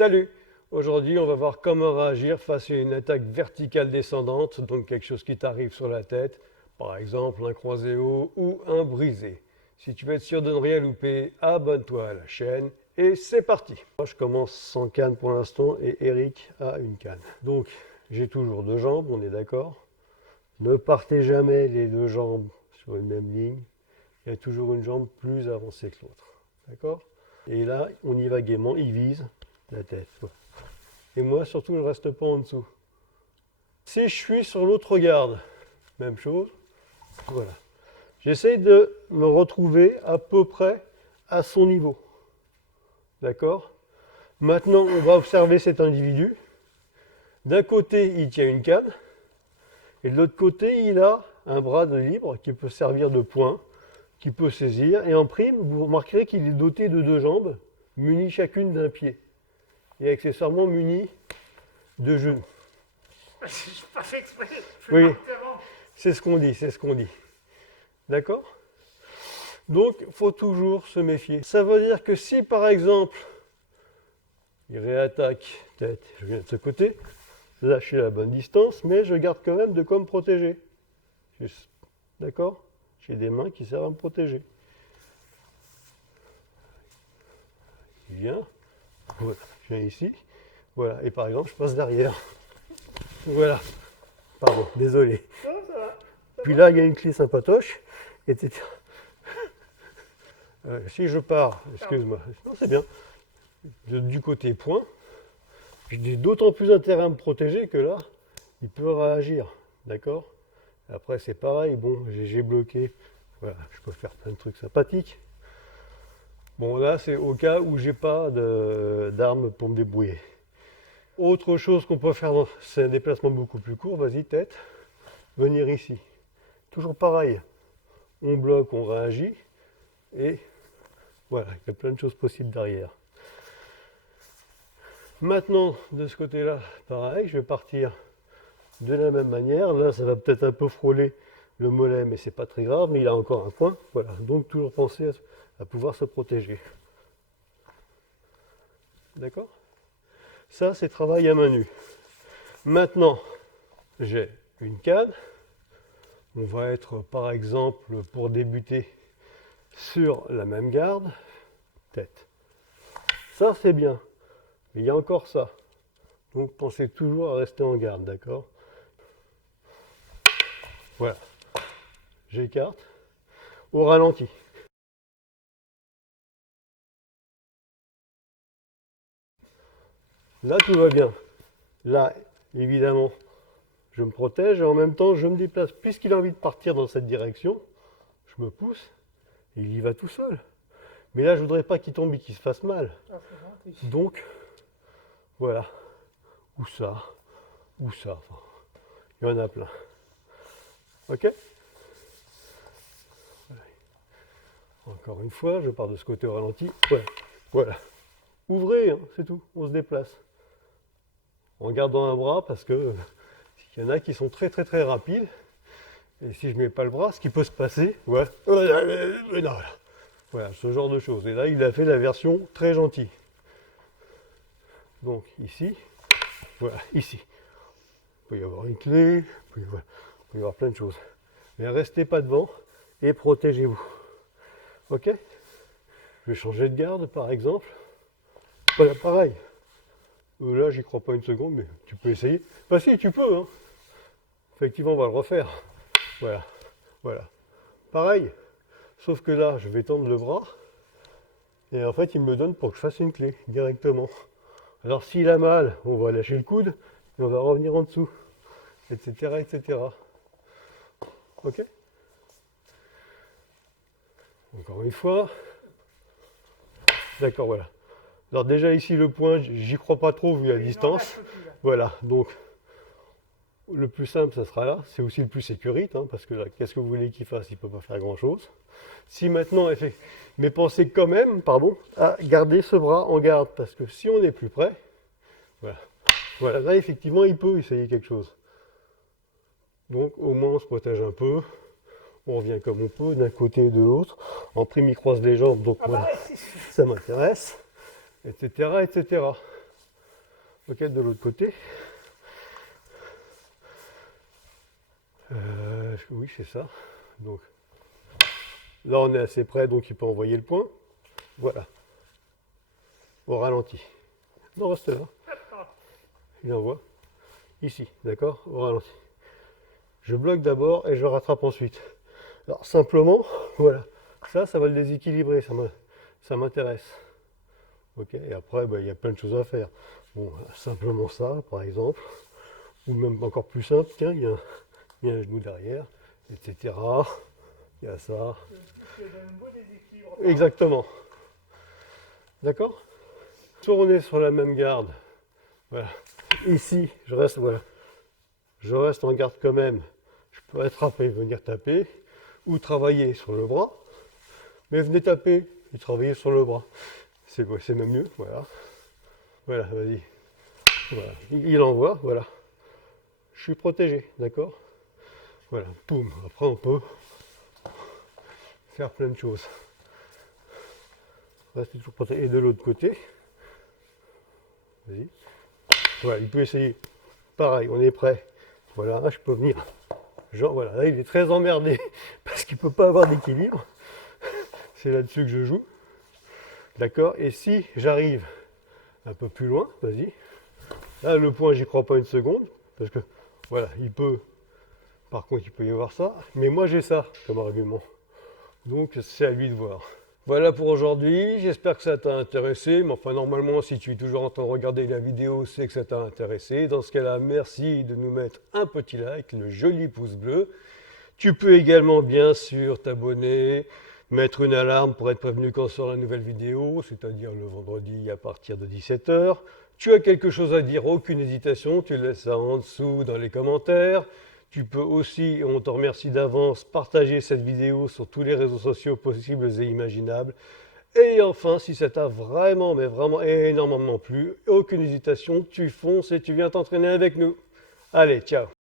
Salut! Aujourd'hui, on va voir comment réagir face à une attaque verticale descendante, donc quelque chose qui t'arrive sur la tête, par exemple un croisé haut ou un brisé. Si tu veux être sûr de ne rien louper, abonne-toi à la chaîne et c'est parti! Moi, je commence sans canne pour l'instant et Eric a une canne. Donc, j'ai toujours deux jambes, on est d'accord? Ne partez jamais les deux jambes sur une même ligne. Il y a toujours une jambe plus avancée que l'autre. D'accord? Et là, on y va gaiement, il vise la tête. Et moi, surtout, je ne reste pas en dessous. Si je suis sur l'autre garde, même chose. Voilà. J'essaye de me retrouver à peu près à son niveau. D'accord? Maintenant, on va observer cet individu. D'un côté, il tient une canne. Et de l'autre côté, il a un bras de libre qui peut servir de poing, qui peut saisir. Et en prime, vous remarquerez qu'il est doté de deux jambes, munies chacune d'un pied. Et accessoirement munies de genoux. Je n'ai pas fait exprès. Oui, c'est ce qu'on dit, c'est ce qu'on dit. D'accord? Donc, il faut toujours se méfier. Ça veut dire que si, par exemple, il réattaque, peut-être, je viens de ce côté, là, je suis à la bonne distance, mais je garde quand même de quoi me protéger. D'accord? J'ai des mains qui servent à me protéger. Il vient, voilà, je viens ici, voilà, et par exemple, je passe derrière. Voilà. Pardon, désolé. Non, ça va. Puis là, il y a une clé sympatoche, etc. Si je pars, excuse-moi, non, c'est bien, du côté point, j'ai d'autant plus intérêt à me protéger que là, il peut réagir, d'accord? Après, c'est pareil, bon, j'ai bloqué, voilà, je peux faire plein de trucs sympathiques. Bon, là, c'est au cas où j'ai pas d'arme pour me débrouiller. Autre chose qu'on peut faire, c'est un déplacement beaucoup plus court, vas-y, tête, venir ici. Toujours pareil, on bloque, on réagit, et voilà, il y a plein de choses possibles derrière. Maintenant, de ce côté-là, pareil, je vais partir de la même manière. Là, ça va peut-être un peu frôler le mollet, mais c'est pas très grave, mais il a encore un point. Voilà, donc toujours penser à pouvoir se protéger. D'accord? Ça, c'est travail à main nue. Maintenant, j'ai une canne. On va être, par exemple, pour débuter, sur la même garde, tête. Ça, c'est bien. Mais il y a encore ça. Donc, pensez toujours à rester en garde, d'accord? Voilà. J'écarte. Au ralenti. Là, tout va bien. Là, évidemment, je me protège et en même temps, je me déplace. Puisqu'il a envie de partir dans cette direction, je me pousse et il y va tout seul. Mais là, je voudrais pas qu'il tombe et qu'il se fasse mal. Donc, voilà. Ou ça. Enfin, il y en a plein. Ok? Encore une fois, je pars de ce côté au ralenti. Ouais. Voilà. Ouvrez, hein, c'est tout. On se déplace. En gardant un bras parce que il y en a qui sont très rapides. Et si je mets pas le bras, ce qui peut se passer, ouais, voilà, ce genre de choses. Et là, il a fait la version très gentille. Donc ici, voilà, ici. Il peut y avoir une clé, il peut y avoir plein de choses. Mais restez pas devant et protégez-vous. Ok? Je vais changer de garde, par exemple. Voilà, pareil. Là, j'y crois pas une seconde, mais tu peux essayer. Bah si, tu peux, hein. Effectivement, on va le refaire. Voilà, voilà. Pareil, sauf que là, je vais tendre le bras, et en fait, il me donne pour que je fasse une clé, directement. Alors, s'il a mal, on va lâcher le coude, et on va revenir en dessous, etc., etc. Ok? Encore une fois. D'accord, voilà. Alors déjà ici, le point, j'y crois pas trop vu la distance. Voilà, donc le plus simple, ça sera là. C'est aussi le plus sécurite, hein, parce que là, qu'est-ce que vous voulez qu'il fasse? Il ne peut pas faire grand-chose. Si maintenant, mais pensez quand même, pardon, à garder ce bras en garde, parce que si on est plus près, voilà, voilà, là effectivement, il peut essayer quelque chose. Donc au moins, on se protège un peu. On revient comme on peut, d'un côté et de l'autre. En prime, il croise les jambes, donc voilà, ça m'intéresse, etc., etc. Ok, de l'autre côté. Oui, c'est ça. Donc là, on est assez près, donc il peut envoyer le point. Voilà. Au ralenti. Non, reste là. Il envoie. Ici, d'accord? Au ralenti. Je bloque d'abord et je rattrape ensuite. Alors simplement, voilà. Ça va le déséquilibrer. Ça m'intéresse. Ok, et après, il y a plein de choses à faire. Bon, simplement ça, par exemple. Ou même encore plus simple, tiens, il y a un genou derrière, etc. Il y a ça. Exactement. D'accord? Soit on est sur la même garde. Voilà. Ici, je reste, voilà. Je reste en garde quand même. Je peux attraper, venir taper, ou travailler sur le bras. Mais venez taper et travailler sur le bras. C'est même mieux, voilà. Voilà, vas-y. Voilà. Il envoie, voilà. Je suis protégé, d'accord? Voilà, boum. Après, on peut faire plein de choses. Restez toujours protégé. Et de l'autre côté, vas-y. Voilà, il peut essayer. Pareil, on est prêt. Voilà, je peux venir. Genre, voilà, là, il est très emmerdé parce qu'il ne peut pas avoir d'équilibre. C'est là-dessus que je joue. D'accord? Et si j'arrive un peu plus loin, vas-y. Là, le point, j'y crois pas une seconde. Parce que, voilà, il peut. Par contre, il peut y avoir ça. Mais moi, j'ai ça comme argument. Donc, c'est à lui de voir. Voilà pour aujourd'hui. J'espère que ça t'a intéressé. Mais enfin, normalement, si tu es toujours en train de regarder la vidéo, c'est que ça t'a intéressé. Dans ce cas-là, merci de nous mettre un petit like, le joli pouce bleu. Tu peux également, bien sûr, t'abonner, mettre une alarme pour être prévenu quand sort la nouvelle vidéo, c'est-à-dire le vendredi à partir de 17 h. Tu as quelque chose à dire, aucune hésitation, tu laisses ça en dessous dans les commentaires. Tu peux aussi, et on te remercie d'avance, partager cette vidéo sur tous les réseaux sociaux possibles et imaginables. Et enfin, si ça t'a vraiment, mais vraiment énormément plu, aucune hésitation, tu fonces et tu viens t'entraîner avec nous. Allez, ciao!